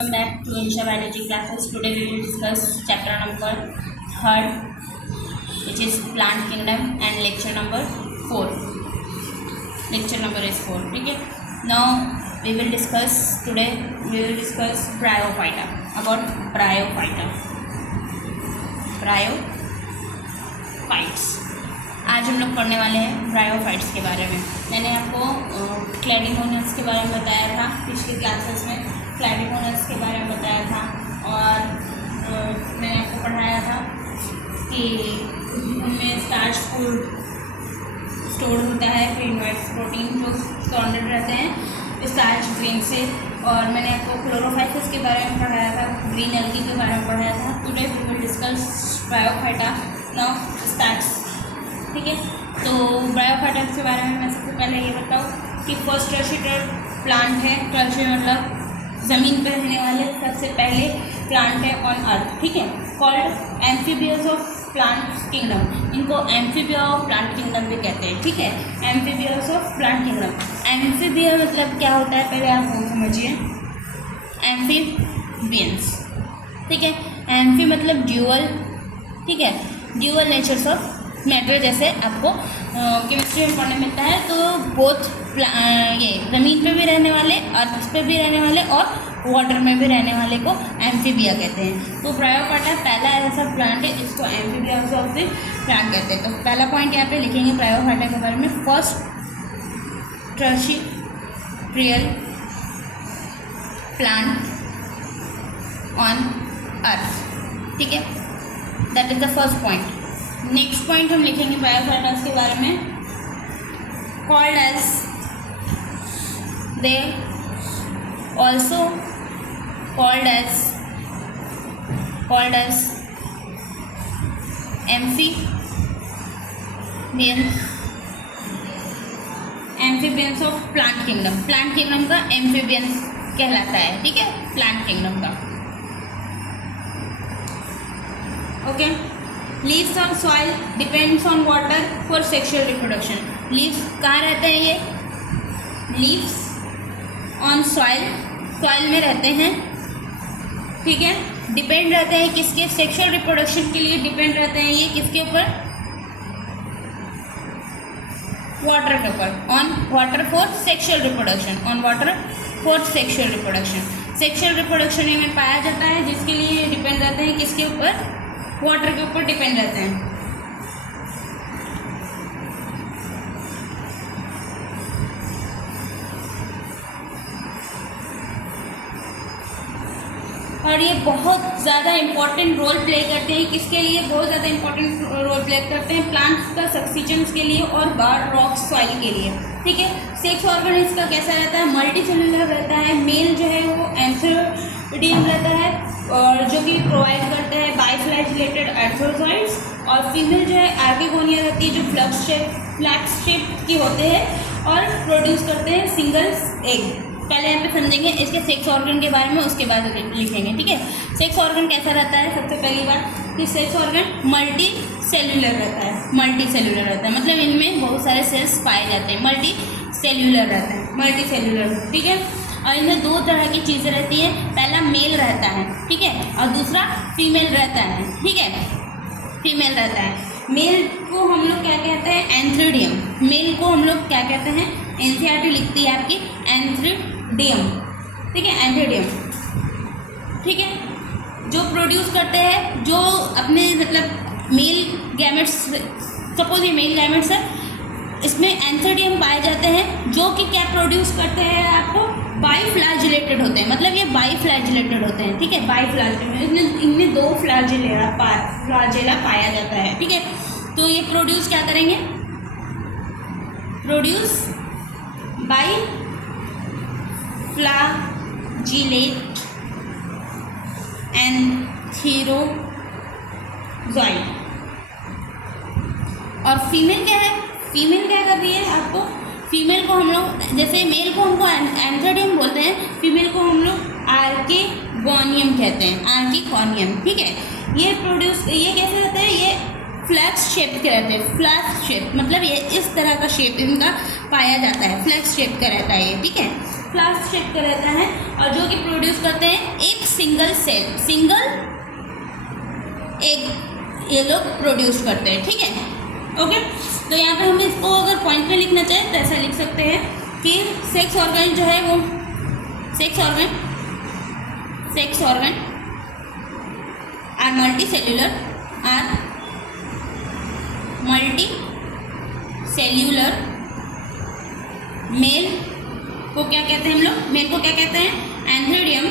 Welcome back to Insha Biology classes. Today we will discuss chapter number 3rd, which is plant kingdom, and lecture number 4. Lecture number is 4. ठीक है. Now we will discuss bryophyta. About bryophyta. Bryophytes. आज हम लोग पढ़ने वाले हैं bryophytes के बारे में. मैंने आपको क्लैडिमोनियस के बारे में बताया था पिछली क्लासेस में. क्लैडिमोनियस के बारे में बताया था और मैंने आपको पढ़ाया था कि उनमें स्टार्च फूड स्टोर होता है, फिर इन्वाइट्स प्रोटीन जो सराउंडेड रहते हैं स्टार्च ग्रेन से. और मैंने आपको क्लोरोफाइटस के बारे में पढ़ाया था, ग्रीन एल्गी के बारे में पढ़ाया था. Today we will discuss bryophyta. Now starts. ठीक है. तो ब्रायोफाइटा के बारे में मैं सबसे पहले ये बताऊँ कि फर्स्ट टर्शियर प्लांट है. टर्शियर मतलब ज़मीन पर रहने वाले सबसे पहले प्लांट है ऑन अर्थ. ठीक है. Called amphibious of plant kingdom. इनको एम्फीबिया ऑफ प्लांट किंगडम भी कहते हैं. ठीक है. Amphibious of plant kingdom. Amphibia मतलब क्या होता है पहले आप वो समझिए. एम्फीबियंस. ठीक है. एम्फी मतलब ड्यूअल. ठीक है. ड्यूअल नेचर्स ऑफ मैटर, जैसे आपको केमिस्ट्री में पढ़ने मिलता है. तो बोथ ये ज़मीन पे भी रहने वाले, अर्थ पे भी रहने वाले और वाटर में भी रहने वाले को एम्फीबिया कहते हैं. तो ब्रायोफाइटा पहला ऐसा प्लांट है इसको एम्फीबिया ऑफ द प्लांट कहते हैं. तो पहला पॉइंट यहाँ पे लिखेंगे ब्रायोफाइटा के बारे में. First terrestrial plant on earth. ठीक है. That is the first point. Next point हम लिखेंगे ब्रायोफाइटास के बारे में. Called as they also called as amphibians of plant kingdom. Plant kingdom का एम्फीबियंस कहलाता है. ठीक है. प्लांट किंगडम का. Okay. Lives on soil depends on water for sexual reproduction. Lives कहाँ रहते हैं? ये लीव्स ऑन सॉइल में रहते हैं. ठीक है. डिपेंड रहते हैं किसके? सेक्सुअल रिप्रोडक्शन के लिए डिपेंड रहते हैं. ये किसके ऊपर? वाटर के ऊपर. On water for sexual reproduction. On water for sexual reproduction. Sexual reproduction इनमें पाया जाता है जिसके लिए डिपेंड रहते हैं किसके ऊपर? वाटर के ऊपर डिपेंड रहते हैं. और ये बहुत ज़्यादा इम्पॉर्टेंट रोल प्ले करते हैं. किसके लिए बहुत ज़्यादा इम्पॉर्टेंट रोल प्ले करते हैं? प्लांट्स का सक्सीजन्स के लिए और बार रॉक सॉइल के लिए. ठीक है. सेक्स ऑर्गन इसका कैसा रहता है? मल्टी सेलुलर रहता है. मेल जो है वो एंथ्रोडियम रहता है और जो कि प्रोवाइड करता है बाइफ्लैजिलेटेड एर्थ्रोजॉइड्स. और फीमेल जो है आर्किगोनिया रहती है जो फ्लैक्स शेप की होते हैं और प्रोड्यूस करते हैं सिंगल एग. पहले यहाँ पे समझेंगे इसके सेक्स ऑर्गन के बारे में, उसके बाद लिखेंगे. ठीक है. सेक्स ऑर्गन कैसा रहता है? सबसे पहली बात कि सेक्स ऑर्गन मल्टी सेल्यूलर रहता है. मतलब इनमें बहुत सारे सेल्स पाए जाते हैं. मल्टी सेल्यूलर रहता है. Multi cellular. ठीक है. और इनमें दो तरह की चीज़ें रहती हैं. पहला मेल रहता है. ठीक है. और दूसरा फीमेल रहता है. ठीक है. फीमेल रहता है. मेल को हम लोग क्या कहते हैं? एंथ्रोडियम. मेल को हम लोग क्या कहते हैं? एनसीईआरटी लिखती है आपकी एंथ्रोडियम. ठीक है. एंथ्रोडियम. ठीक है. जो प्रोड्यूस करते हैं, जो अपने मतलब मेल गैमेट्स, सपोज ये मेल गैमेट्स है, इसमें एंथ्रोडियम पाए जाते हैं जो कि क्या प्रोड्यूस करते हैं? आपको बाइफ्लैजिलेटेड होते हैं. मतलब ये बाइफ्लैजिलेटेड होते हैं. ठीक है. बाइफ्लैजिलेटेड. इनमें दो फ्लैजिला पाया जाता है. ठीक है. तो ये प्रोड्यूस क्या करेंगे? Produce biflagellate antherozoid. और फीमेल क्या है? फीमेल क्या कर रही है? आपको फीमेल को हम लोग, जैसे मेल को हमको एंथ्रोडियम बोलते हैं, फीमेल को हम लोग आर्किगोनियम कहते हैं. आर्किगोनियम. ठीक है. ये कैसे रहते हैं? ये फ्लैक्स शेप के रहते हैं. फ्लैक्स शेप मतलब ये इस तरह का शेप इनका पाया जाता है. फ्लैक्स शेप का रहता है ये. ठीक है. फ्लास्क शेप का रहता है और जो कि प्रोड्यूस करते हैं एक सिंगल एग ये लोग प्रोड्यूस करते हैं, ठीक है। ओके, तो यहाँ पे हम इसको अगर पॉइंट में लिखना चाहें तो ऐसा लिख सकते हैं कि सेक्स ऑर्गन जो है वो sex organ are multicellular male को क्या कहते हैं हम लोग, मेल को क्या कहते हैं, एंथ्रीडियम,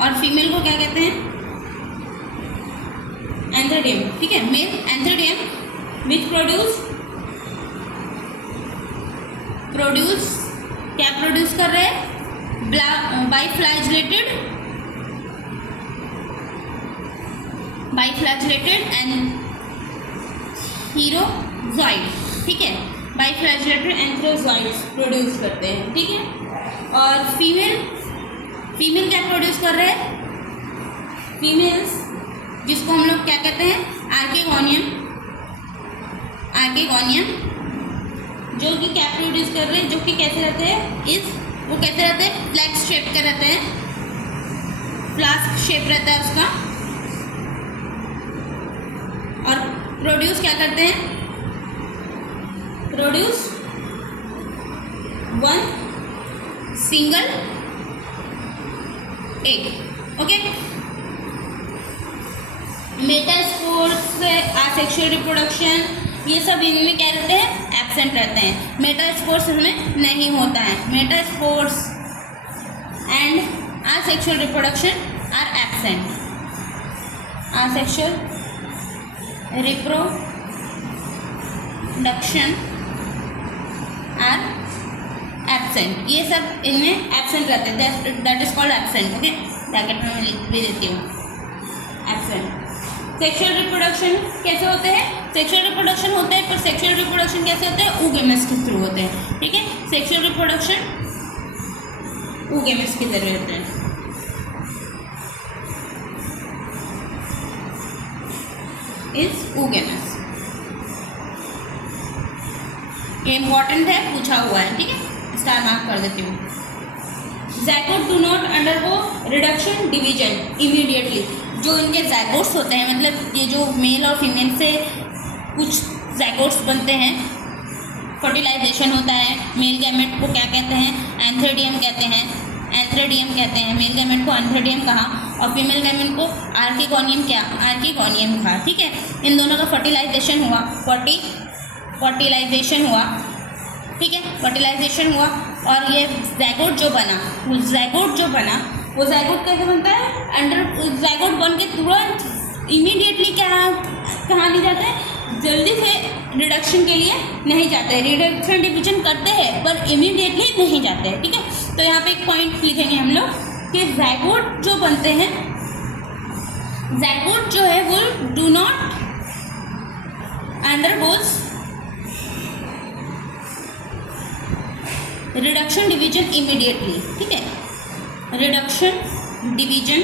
और फीमेल को क्या कहते हैं, एंथ्रीडियम, ठीक है। मेल एंथ्रीडियम विच प्रोड्यूस क्या प्रोड्यूस कर रहे हैं, बाइफ्लैजेलेटेड एंथेरोजॉइड, ठीक है। बाइफ्लैजेलेटेड एंथेरोजॉइड्स प्रोड्यूस करते हैं, ठीक है। और फीमेल क्या प्रोड्यूस कर रहे हैं, फीमेल्स जिसको हम लोग क्या कहते हैं, आर्केगोनियम, जो कि क्या प्रोड्यूस कर रहे हैं, जो कि कैसे रहते हैं, वो कैसे रहते हैं, फ्लैक्स शेप के रहते हैं, फ्लास्क शेप रहता है उसका, और प्रोड्यूस क्या करते हैं, produce one single egg, okay. Metaspores, asexual reproduction, ये सब इनमें क्या रहते हैं, एब्सेंट रहते हैं। मेटास्पोर्स में नहीं होता है, metaspores and asexual reproduction are absent, asexual reproduction are absent, ये सब इनमें एब्सेंट रहते हैं, that is called absent, okay. Bracket में मैं लिख भी देती हूँ, एब्सेंट। सेक्सुअल रिप्रोडक्शन कैसे होते हैं, सेक्सुअल रिप्रोडक्शन होते हैं, पर सेक्सुअल रिप्रोडक्शन कैसे होते हैं, oogamous के थ्रू होते हैं, ठीक है। सेक्सुअल रिप्रोडक्शन oogamous के जरिए होते हैं। इज oogamous, ये इम्पॉर्टेंट है, पूछा हुआ है, ठीक है, स्टार मार्क कर देती हूँ। Zygote do not undergo reduction division immediately, जो इनके ज़ाइगोट्स होते हैं, मतलब ये जो मेल और फीमेल से कुछ ज़ाइगोट्स बनते हैं, फर्टिलाइजेशन होता है, मेल गैमेट को क्या कहते हैं, एंथ्रीडियम कहते हैं, मेल गैमेट को एंथ्रीडियम कहा और फीमेल गैमेट को आर्किगोनियम कहा, ठीक है। इन दोनों का फर्टिलाइजेशन हुआ, ठीक है, फर्टिलाइजेशन हुआ और ये ज़ाइगोट जो बना, वो ज़ाइगोट कैसे बनता है, ज़ाइगोट बन के तुरंत इमीडिएटली कहाँ ले जाते हैं, जल्दी से रिडक्शन के लिए नहीं जाते हैं, रिडक्शन डिवीजन करते हैं पर इमीडिएटली नहीं जाते हैं, ठीक है। तो यहाँ पे एक पॉइंट लिखेंगे हम लोग कि ज़ाइगोट जो बनते हैं, ज़ाइगोट जो है वो do not undergoes reduction division immediately, ठीक है, reduction division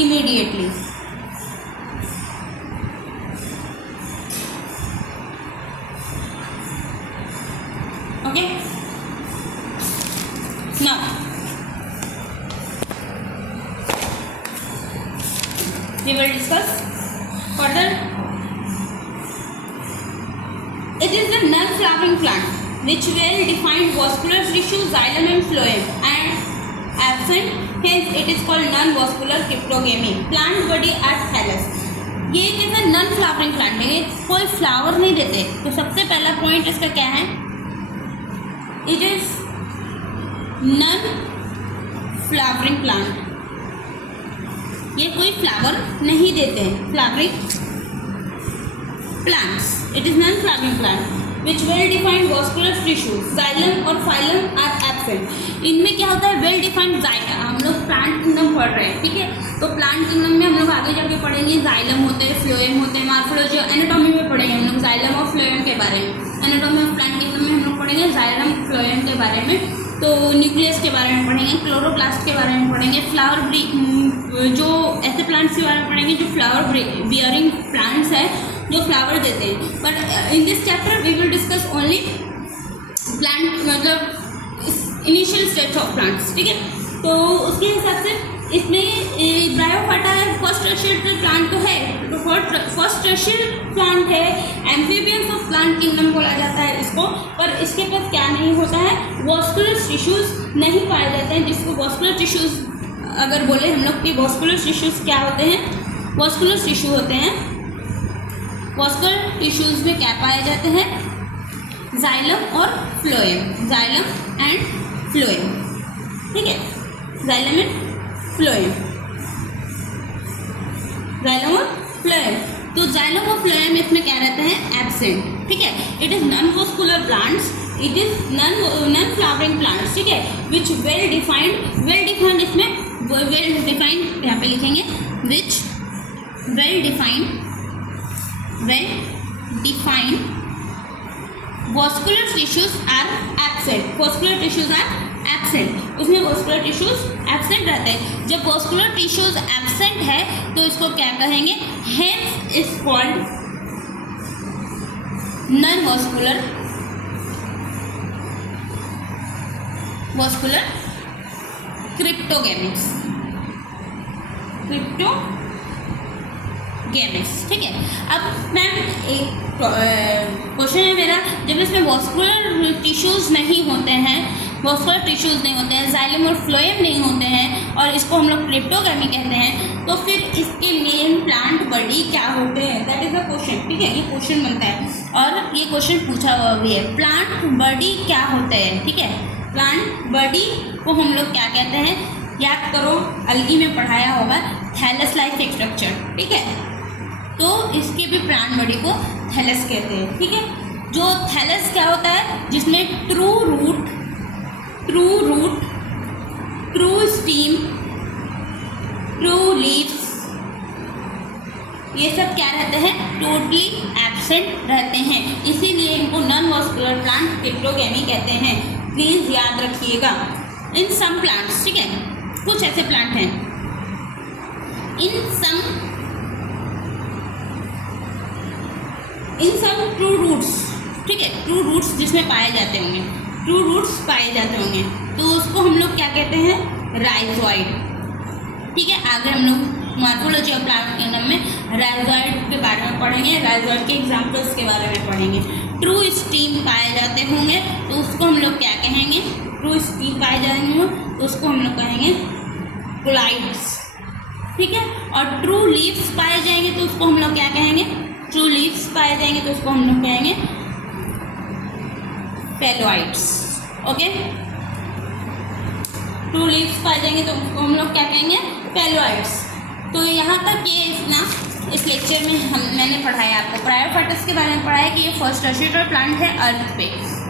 immediately, okay. Now we will discuss further. It is a non-flowering plant which well-defined vascular tissue, xylem and phloem and absent, hence it is called non-vascular cryptogamy. Plant body at thallus. ये कैसा non flowering plant है, ये कोई flower नहीं देते। तो सबसे पहला पॉइंट इसका क्या है, it is non flowering plant, ये कोई फ्लावर नहीं देते हैं, flowering plants, it is non flowering plant which well defined vascular tissue, xylem और फाइलम आर एब्सेंट। इनमें क्या होता है, वेल डिफाइंड जाइलम, हम लोग प्लांट किंगडम पढ़ रहे हैं, ठीक है। तो प्लांट किंगडम में हम लोग आगे जाके पढ़ेंगे, जाइलम होते हैं, फ्लोएम होते हैं, मार्फोलॉजी एनाटॉमी में पढ़ेंगे हम लोग जाइलम और फ्लोएम के बारे में। एनाटॉमी ऑफ प्लांट किंगडम में हम लोग पढ़ेंगे जाइलम फ्लोएम के बारे में, तो न्यूक्लियस के बारे में पढ़ेंगे, क्लोरोप्लास्ट के बारे में पढ़ेंगे, फ्लावर जो ऐसे प्लांट्स के बारे में पढ़ेंगे जो फ्लावर बियरिंग प्लांट्स है जो फ्लावर देते हैं। But in this chapter we will discuss only plant, मतलब इनिशियल स्टेज ऑफ प्लांट्स, ठीक है। तो उसके हिसाब से इसमें ब्रायोफाटा है, फर्स्ट टर्शियल प्लांट तो है, फर्स्ट टर्शियल प्लांट है, एम्फीबियंस ऑफ प्लांट किंगडम बोला जाता है इसको। पर इसके पास क्या नहीं होता है, वॉस्कुलर टिश्यूज नहीं पाए जाते हैं, जिसको वॉस्कुलर टिश्यूज अगर बोले हम लोग कि वॉस्कुलर टिश्यूज क्या होते हैं, वॉस्कुलर टिश्यू होते हैं। वॉस्कुलर टिश्यूज में क्या पाए जाते हैं, जाइलम और फ्लोएम, जाइलम एंड फ्लोएम, ठीक है, जाइलम एंड फ्लोएम, जाइलम और फ्लोएम। तो जाइलम और फ्लोएम इसमें क्या रहता है, एब्सेंट, ठीक है। It is non vascular plants, it is non flowering plants, ठीक है, विच वेल डिफाइंड इसमें वेल डिफाइंड यहाँ पे लिखेंगे, which well defined vascular tissues are absent, vascular tissues are absent, उसमें vascular tissues absent रहते हैं। जब vascular tissues absent है तो इसको क्या कहेंगे, hence is called non-vascular cryptogamics, ठीक है। अब मैम एक क्वेश्चन है मेरा, जब इसमें वॉस्कुलर टिश्यूज़ नहीं होते हैं, जाइलम और फ्लोएम नहीं होते हैं और इसको हम लोग क्रिप्टोगैमी कहते हैं, तो फिर इसके मेन प्लांट बॉडी क्या होते हैं, दैट इज अ क्वेश्चन, ठीक है। ये क्वेश्चन बनता है और ये क्वेश्चन पूछा हुआ भी है, प्लांट बॉडी क्या होते हैं, ठीक है। प्लांट बॉडी को हम लोग क्या कहते हैं, याद करो, अलगी में पढ़ाया होगा, थैलस लाइक स्ट्रक्चर, ठीक है। तो इसके भी प्लांट बॉडी को थैलस कहते हैं, ठीक है। जो थैलस क्या होता है, जिसमें true root, true stem, true leaves, ये सब क्या रहते हैं, टोटली एब्सेंट रहते हैं, इसीलिए इनको नॉन वॉस्कुलर प्लांट क्रिप्टोगैमी कहते हैं, प्लीज़ याद रखिएगा। इन सम प्लांट्स, ठीक है, कुछ ऐसे प्लांट हैं, इन सब ट्रू रूट्स, ठीक है, ट्रू रूट्स जिसमें पाए जाते होंगे, ट्रू रूट्स पाए जाते होंगे, तो उसको हम लोग क्या कहते हैं, राइजोइड, ठीक है। आगे हम लोग मॉर्फोलॉजी ऑफ प्लांट किंगडम में राइजोइड के बारे में पढ़ेंगे, राइजोइड के एग्जाम्पल्स के बारे में पढ़ेंगे। ट्रू स्टीम पाए जाते होंगे तो उसको हम लोग क्या कहेंगे, ट्रू स्टीम पाए जाएंगे तो उसको हम लोग कहेंगे कोलाइड्स, ठीक है। और ट्रू लीव्स पाए जाएंगे तो उसको हम लोग क्या कहेंगे, ट्रू लीव्स पाए जाएंगे तो उसको हम लोग कहेंगे फेलोइड्स, ओके। ट्रू लीव्स पाए जाएंगे तो उसको हम लोग क्या कहेंगे, फेलोइड्स। तो यहाँ तक ये इस लेक्चर में मैंने पढ़ाया आपको ब्रायोफाइटस के बारे में पढ़ाया कि ये फर्स्ट टर्शियल प्लांट है अर्थ पे,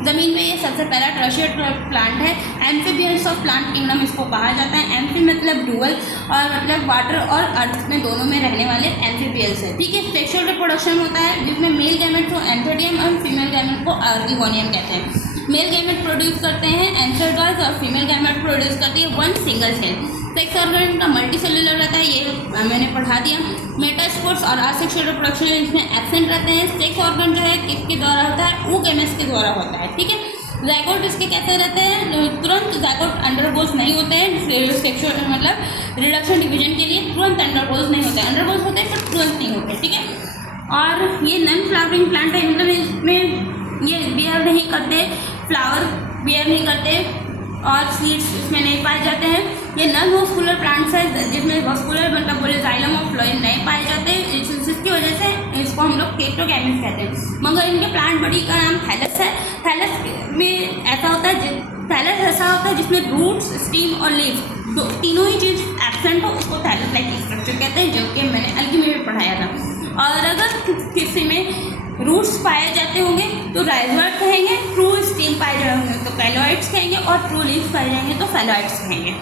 ज़मीन में ये सबसे पहला टर्शियल प्लांट है। एम्फीबियंस ऑफ प्लांट किंगडम इसको कहा जाता है। एम्फी मतलब डुअल और मतलब वाटर और अर्थ में दोनों में रहने वाले एम्फीबियंस है, ठीक है। सेक्सुअल रिप्रोडक्शन होता है जिसमें मेल गैमेट को एंथोडियम और फीमेल गैमेट को आर्गिगोनियम कहते हैं। मेल गैमेट प्रोड्यूस करते हैं एंथोडॉयज और फीमेल गैमेट प्रोड्यूस करती है one single cell. Sex organ का मल्टी सेलुलर रहता है, ये मैंने पढ़ा दिया। मेटास्पोर्स और आसेक्सुअल रिप्रोडक्शन इसमें एब्सेंट रहते हैं। सेक्स ऑर्गन जो है किसके द्वारा होता है, oogamous के द्वारा होता है, ठीक है। जाइगोट इसके कैसे रहते हैं, तुरंत जाइगोट अंडरगोज नहीं होते हैं, सेक्सुअल मतलब रिडक्शन डिवीजन के लिए तुरंत अंडरगोज नहीं होते हैं, अंडरगोज होते हैं पर तुरंत नहीं होते, ठीक है। और ये नॉन फ्लावरिंग प्लांट है, मतलब इसमें ये बियर नहीं करते, फ्लावर बियर नहीं करते और सीड्स इसमें नहीं पाए जाते हैं। ये नॉन वॉस्कुलर प्लांट्स है जिसमें वॉस्कुलर मतलब बोले जाइलम और फ्लोएम नहीं पाए जाते, जिसकी वजह से इसको हम लोग क्रिप्टोगैमिस कहते हैं। मगर इनके प्लांट बॉडी का नाम थैलस है। थैलस में ऐसा होता है, थैलस ऐसा होता है जिसमें रूट्स, स्टीम और लीव्स तीनों ही चीज़ एब्सेंट हो, उसको थैलस लाइक स्ट्रक्चर कहते हैं, जो कि मैंने अलगी में भी पढ़ाया था। और अगर किसी में रूट्स पाए जाते होंगे तो राइजोइड कहेंगे, ट्रू स्टीम पाए जाते होंगे तो फेलोइड्स कहेंगे और ट्रू लीव्स पाए जाएंगे तो फेलोइड्स कहेंगे।